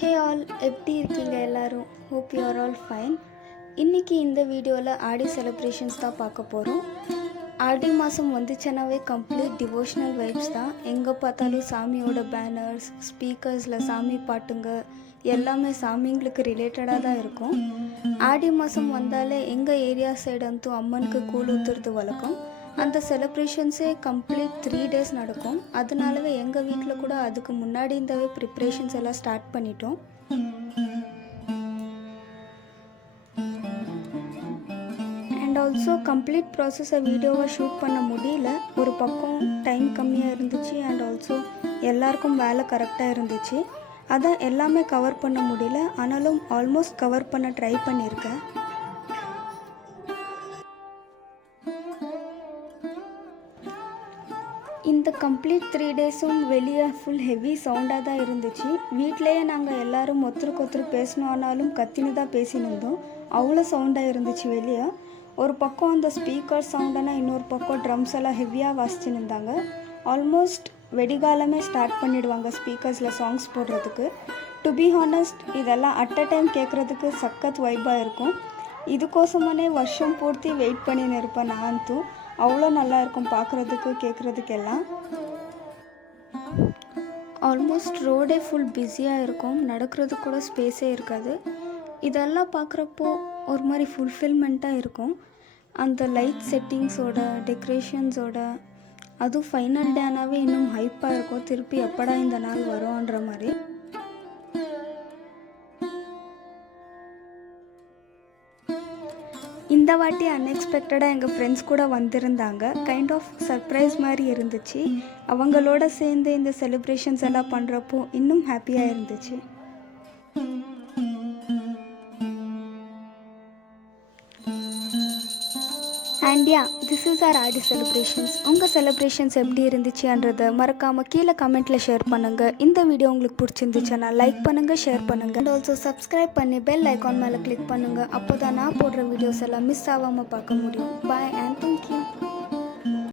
Hey all, எப்படி இருக்கீங்க எல்லாரும்? Hope you are all fine. இன்றைக்கி இந்த வீடியோவில் ஆடி செலிப்ரேஷன்ஸ் தான் பார்க்க போகிறோம். ஆடி மாதம் வந்துச்சுனாவே கம்ப்ளீட் டிவோஷனல் வைப்ஸ் தான். எங்கே பார்த்தாலும் சாமியோட பேனர்ஸ், ஸ்பீக்கர்ஸில் சாமி பாட்டுங்க எல்லாமே சாமிங்களுக்கு ரிலேட்டடாக தான் இருக்கும். ஆடி மாதம் வந்தாலே எங்கள் ஏரியா சைடு வந்து அம்மனுக்கு கூழ் ஊற்றுறது வழக்கம். அந்த செலிப்ரேஷன்ஸே கம்ப்ளீட் 3 days நடக்கும். அதனாலவே எங்கள் வீட்டில் கூட அதுக்கு முன்னாடி இருந்தவே ப்ரிப்ரேஷன்ஸ் எல்லாம் ஸ்டார்ட் பண்ணிட்டோம். அண்ட் ஆல்சோ கம்ப்ளீட் ப்ராசஸை வீடியோவை ஷூட் பண்ண முடியல. ஒரு பக்கம் டைம் கம்மியாக இருந்துச்சு, அண்ட் ஆல்சோ எல்லாருக்கும் வேலை கரெக்டாக இருந்துச்சு. அதான் எல்லாமே கவர் பண்ண முடியல. ஆனாலும் ஆல்மோஸ்ட் கவர் பண்ண ட்ரை பண்ணியிருக்கேன். இந்த கம்ப்ளீட் 3 daysம் வெளியே ஃபுல் ஹெவி சவுண்டாக தான் இருந்துச்சு. வீட்டிலையே நாங்கள் எல்லோரும் ஒருத்தருக்கு பேசணுன்னாலும் கத்தினு தான் பேசினிருந்தோம். அவ்வளோ சவுண்டாக இருந்துச்சு வெளியே. ஒரு பக்கம் அந்த ஸ்பீக்கர் சவுண்டுனா இன்னொரு பக்கம் ட்ரம்ஸ் எல்லாம் ஹெவியாக வாசிச்சுன்னு இருந்தாங்க. ஆல்மோஸ்ட் வெடிகாலமே ஸ்டார்ட் பண்ணிவிடுவாங்க ஸ்பீக்கர்ஸில் சாங்ஸ் போடுறதுக்கு. டு பி ஹானஸ்ட், இதெல்லாம் அட் அ டைம் கேட்குறதுக்கு சக்கத் வைப்பாக இருக்கும். இதுக்கோசமானே வருஷம் பூர்த்தி வெயிட் பண்ணின்னு இருப்பேன் நான்து. அவ்வளோ நல்லா இருக்கும் பார்க்குறதுக்கு கேட்குறதுக்கெல்லாம். ஆல்மோஸ்ட் ரோடே ஃபுல் பிஸியாக இருக்கும், நடக்கிறதுக்கு கூட ஸ்பேஸே இருக்காது. இதெல்லாம் பார்க்குறப்போ ஒரு மாதிரி ஃபுல்ஃபில்மெண்ட்டாக இருக்கும். அந்த லைட் செட்டிங்ஸோட டெக்கரேஷன்ஸோட அதுவும் ஃபைனல் டேனாவே இன்னும் ஹைப்பாக இருக்கும். திருப்பி எப்படா இந்த நாள் வரும்ன்ற மாதிரி. இந்த வாட்டி அன்எக்ஸ்பெக்டடாக எங்கள் ஃப்ரெண்ட்ஸ் கூட வந்திருந்தாங்க. கைண்ட் ஆஃப் சர்ப்ரைஸ் மாதிரி இருந்துச்சு. அவங்களோட சேர்ந்து இந்த செலிப்ரேஷன்ஸ் எல்லாம் பண்ணுறப்போ இன்னும் ஹாப்பியாக இருந்துச்சு. And yeah, this is our Aadi celebrations. உங்கள் செலிப்ரேஷன்ஸ் எப்படி இருந்துச்சுன்றதை மறக்காமல் கீழே கமெண்ட்டில் ஷேர் பண்ணுங்கள். இந்த வீடியோ உங்களுக்கு பிடிச்சிருந்துச்சுன்னா லைக் பண்ணுங்கள், ஷேர் பண்ணுங்கள். அண்ட் ஆல்சோ சப்ஸ்கிரைப் பண்ணி பெல் ஐக்கான் மேலே கிளிக் பண்ணுங்கள். அப்போ தான் நான் போடுற வீடியோஸ் எல்லாம் மிஸ் ஆகாமல் பார்க்க முடியும். பாய் அண்ட்